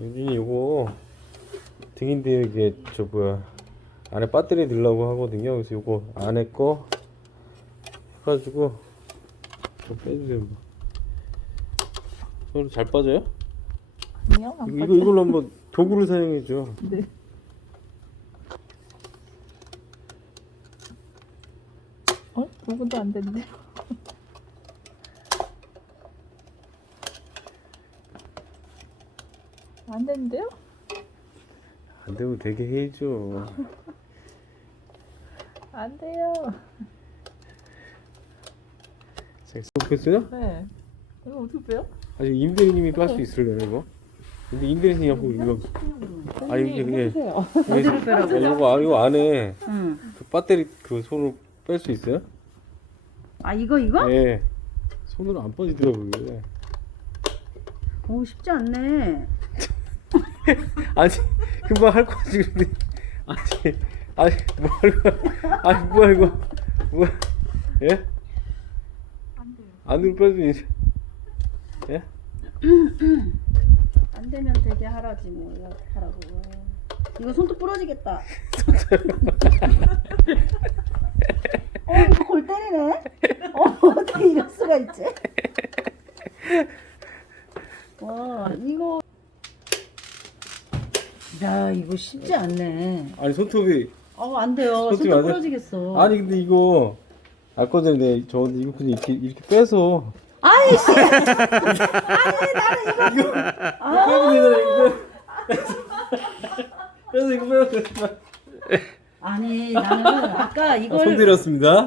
유진이 요거 등인데 이게 저 뭐야 안에 배터리 넣으려고 하거든요. 그래서 요거 안에 거 해가지고 좀 빼주세요. 뭐. 손으로 잘 빠져요? 아니요 안 이거, 이거 이걸로 한번 도구를 사용해줘. 네. 어? 도구도 안 됐네. 안 됐는데요? 안 되면 되게 해줘. 안 돼요. 좋겠어요? 네. 이거 어떻게 빼요? 아직 임대리님이 뺄 수 있을래요 이거? 근데 임대리님하고 이거 아 이게 해주세요. 어디로 빼라고? 이거 아, 이거 안에 응. 그 배터리 그 손으로 뺄 수 있어요? 아 이거 이거? 네. 손으로 안 빠지더라고요. 오 쉽지 않네. 아니 금방 할 거지 근데 아니 아니 뭐할 거야? 아니 뭐야 이거 뭐야? 예? 안 돼요. 안으로 빼주니 예? 안 되면 되게 하라지 뭐 하라고. 이거 손톱 부러지겠다. 어 이거 골 때리네. 어 어떻게 이럴 수가 있지? 와 이거. 야 이거 쉽지 않네. 아니 손톱이 어안 돼요. 손톱이 손톱 안 돼? 부러지겠어. 아니 근데 이거 아까 전에 저 이거 그냥 이렇게 이렇게 빼서 아이 씨. 이거 빼면 되잖아 이거 빼서 이거 빼면 되잖아 아니 나는 아까 아, 이걸 손 들었습니다